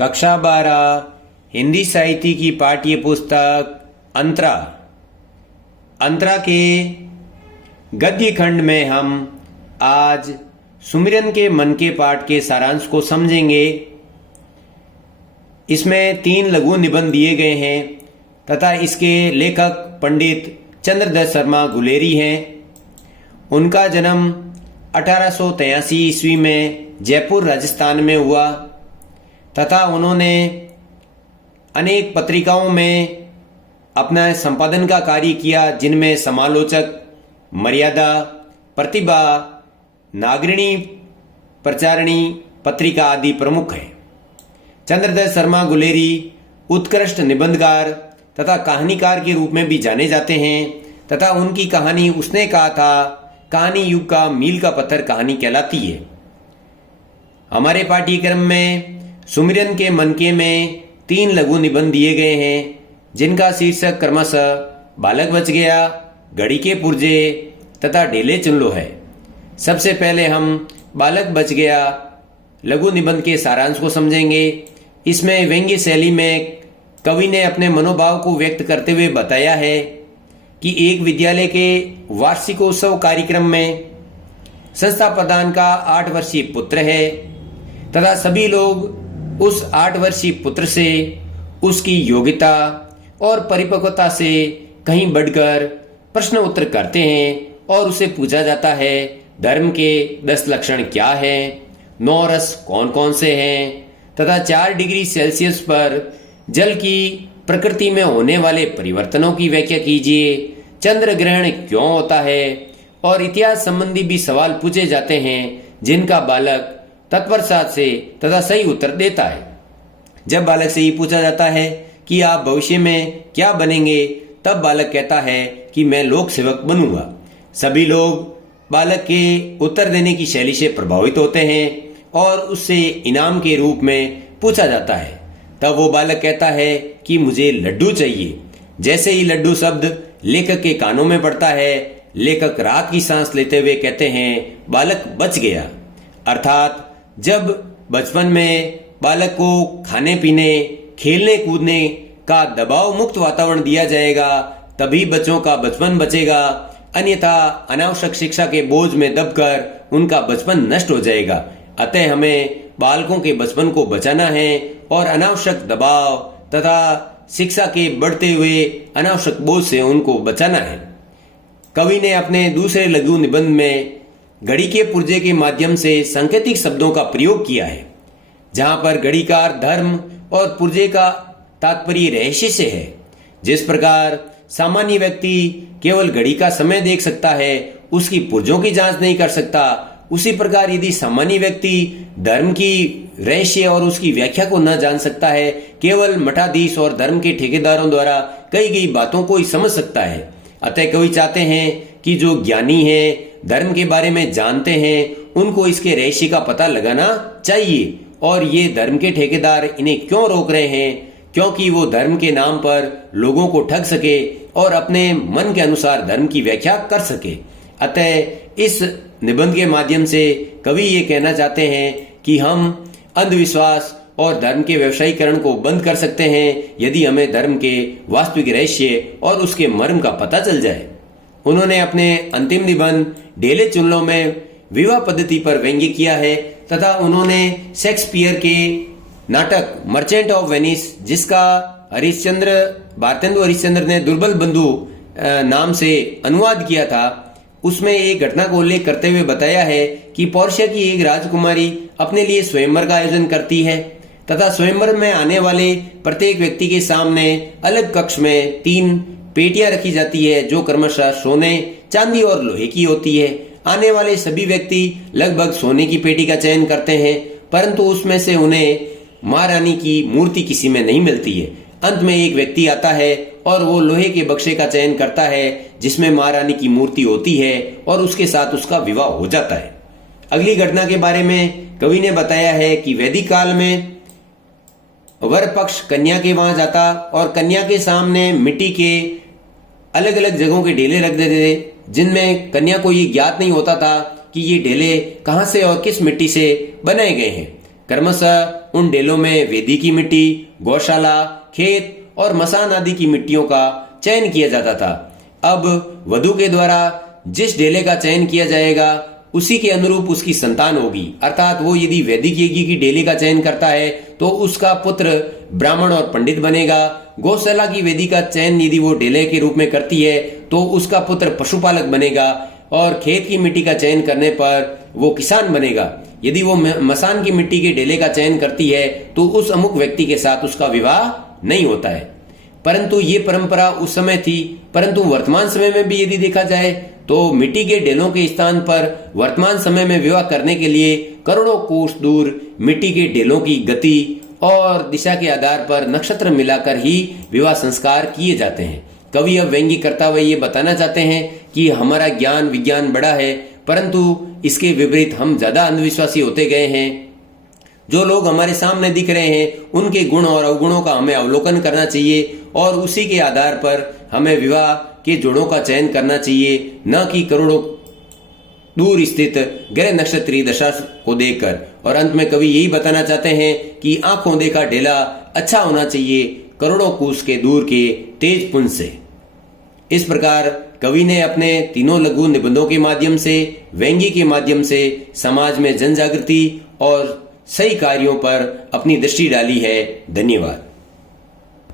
कक्षा 12 हिंदी साहित्य की पाठ्य पुस्तक अंतरा। अंतरा के गद्य खंड में हम आज सुमिरन के मन के पाठ के सारांश को समझेंगे। इसमें 3 लघु निबंध दिए गए हैं तथा इसके लेखक पंडित चंद्रदत्त शर्मा गुलेरी हैं। उनका जन्म 1883 ईस्वी में जयपुर राजस्थान में हुआ तथा उन्होंने अनेक पत्रिकाओं में अपना संपादन का कार्य किया, जिनमें समालोचक, मर्यादा, प्रतिभा, नागरिणी, प्रचारिणी पत्रिका आदि प्रमुख हैं। चंद्रदत्त शर्मा गुलेरी उत्कृष्ट निबंधकार तथा कहानीकार के रूप में भी जाने जाते हैं तथा उनकी कहानी उसने कहा था कहानी युग का मील का पत्थर कहानी कहलाती है। हमारे पाठ्यक्रम में सुमिरन के मनके में 3 लघु निबंध दिए गए हैं, जिनका शीर्षक क्रमशः बालक बच गया, घड़ी के पुर्जे तथा ढेले चुन लो है। सबसे पहले हम बालक बच गया लघु निबंध के सारांश को समझेंगे। इसमें व्यंग्य शैली में कवि ने अपने मनोभाव को व्यक्त करते हुए बताया है कि एक विद्यालय के वार्षिकोत्सव कार्यक्रम में संस्था प्रधान का 8 वर्षीय पुत्र है तथा सभी लोग उस 8 वर्षीय पुत्र से उसकी योग्यता और परिपक्वता से कहीं बढ़कर प्रश्न उत्तर करते हैं और उसे पूछा जाता है धर्म के 10 लक्षण क्या हैं, 9 रस कौन कौन से हैं तथा 4 डिग्री सेल्सियस पर जल की प्रकृति में होने वाले परिवर्तनों की व्याख्या कीजिए, चंद्र ग्रहण क्यों होता है और इतिहास संबंधी भी सवाल पूछे जाते हैं, जिनका बालक तत्परता से तथा सही उत्तर देता है। जब बालक से ये पूछा जाता है कि आप भविष्य में क्या बनेंगे, तब बालक कहता है कि मैं लोक सेवक बनूंगा। सभी लोग बालक के उत्तर देने की शैली से प्रभावित होते हैं और उससे इनाम के रूप में पूछा जाता है। तब वो बालक कहता है कि मुझे लड्डू चाहिए। जैसे ही लड्डू शब्द लेखक के कानों में पड़ता है, लेखक राहत की सांस लेते हुए कहते हैं बालक बच गया। अर्थात जब बचपन में बालक को खाने पीने, खेलने कूदने का दबाव मुक्त वातावरण दिया जाएगा, तभी बच्चों का बचपन बचेगा। अन्यथा अनावश्यक शिक्षा के बोझ में दबकर उनका बचपन नष्ट हो जाएगा। अतः हमें बालकों के बचपन को बचाना है और अनावश्यक दबाव तथा शिक्षा के बढ़ते हुए अनावश्यक बोझ से उनको बचाना है। कवि ने अपने दूसरे लघु निबंध में घड़ी के पुर्जे के माध्यम से सांकेतिक शब्दों का प्रयोग किया है, जहां पर घड़ी का अर्थ धर्म और पुर्जे का तात्पर्य रहस्य से है। जिस प्रकार सामान्य व्यक्ति केवल घड़ी का समय देख सकता है, उसकी पुर्जों की जांच नहीं कर सकता, उसी प्रकार यदि सामान्य व्यक्ति धर्म की रहस्य और उसकी व्याख्या को न जान सकता है, केवल मठाधीश और धर्म के ठेकेदारों द्वारा कही गई बातों को ही समझ सकता है। अतः कवि चाहते हैं कि जो ज्ञानी हैं, धर्म के बारे में जानते हैं, उनको इसके रहस्य का पता लगाना चाहिए। और ये धर्म के ठेकेदार इन्हें क्यों रोक रहे हैं? क्योंकि वो धर्म के नाम पर लोगों को ठग सके और अपने मन के अनुसार धर्म की व्याख्या कर सके। अतः इस निबंध के माध्यम से कवि ये कहना चाहते हैं कि हम अंधविश्वास और धर्म के व्यवसायीकरण को बंद कर सकते हैं यदि हमें धर्म के वास्तविक रहस्य और उसके मर्म का पता चल जाए। उन्होंने अपने अंतिम निबंध ढेले चुन लो में विवाह पद्धति पर व्यंग्य किया है तथा उन्होंने शेक्सपियर के नाटक मर्चेंट ऑफ वेनिस, जिसका हरिश्चंद्र भारतेंदु हरिश्चंद्र ने दुर्बल बंधु नाम से अनुवाद किया था, उसमें एक घटना को उल्लेख करते हुए बताया है कि पोर्शिया की एक राजकुमारी अपने लिए स्वयंवर का आयोजन करती है तथा स्वयंवर में आने वाले प्रत्येक व्यक्ति के सामने अलग कक्ष में 3 पेटियां रखी जाती है, जो क्रमशः सोने, चांदी और लोहे की होती है। आने वाले सभी व्यक्ति लगभग सोने की पेटी का चयन करते हैं, परंतु उसमें से उन्हें महारानी की मूर्ति किसी में नहीं मिलती है। अंत में एक व्यक्ति आता है और वो लोहे के बक्से का चयन करता है जिसमें महारानी की मूर्ति होती है और उसके साथ उसका विवाह हो जाता है। अगली घटना के बारे में कवि ने बताया है कि वैदिक काल में वर पक्ष कन्या के वहां जाता और कन्या के सामने मिट्टी के अलग अलग जगहों के ढेले रख देते थे, जिनमें कन्या को ये ज्ञात नहीं होता था कि ये ढेले कहां से और किस मिट्टी से बनाए गए हैं। क्रमशः उन डेलों में वेदी की मिट्टी, गौशाला, खेत और मसान आदि की मिट्टियों का चयन किया जाता था। अब वधू के द्वारा जिस डेले का चयन किया जाएगा उसी के अनुरूप उसकी संतान होगी। अर्थात वो यदि वैदिक यज्ञ की डेली का चयन करता है तो उसका पुत्र ब्राह्मण और पंडित बनेगा। गौशाला की वेदी का चयन यदि वो डेले के रूप में करती है तो उसका पुत्र पशुपालक बनेगा, और खेत की मिट्टी का चयन करने पर वो किसान बनेगा। यदि वो मसान की मिट्टी के डेले का चयन करती है तो उस अमुक व्यक्ति के साथ उसका विवाह नहीं होता है। परंतु ये परंपरा उस समय थी, परंतु वर्तमान समय में भी यदि देखा जाए तो मिट्टी के डेलों के स्थान पर वर्तमान समय में विवाह करने के लिए करोड़ों कोस दूर मिट्टी के डेलों की गति और दिशा के आधार पर नक्षत्र मिलाकर ही विवाह संस्कार किए जाते हैं। कवि अब व्यंग्य करता हुआ ये बताना चाहते हैं कि हमारा ज्ञान विज्ञान बड़ा है, परंतु इसके विपरीत हम ज्यादा अंधविश्वासी होते गए हैं। जो लोग हमारे सामने दिख रहे हैं उनके गुण और अवगुणों का हमें अवलोकन करना चाहिए और उसी के आधार पर हमें विवाह के जोड़ों का चयन करना चाहिए, न कि करोड़ों दूर स्थित ग्रह नक्षत्रीय दशा को देखकर। और अंत में कवि यही बताना चाहते हैं कि आंखों देखा डेला अच्छा होना चाहिए करोड़ों कोस के दूर के तेज पुंज से। इस प्रकार कवि ने अपने तीनों लघु निबंधों के माध्यम से, व्यंग्य के माध्यम से समाज में जन जागृति और सही कार्यों पर अपनी दृष्टि डाली है। धन्यवाद।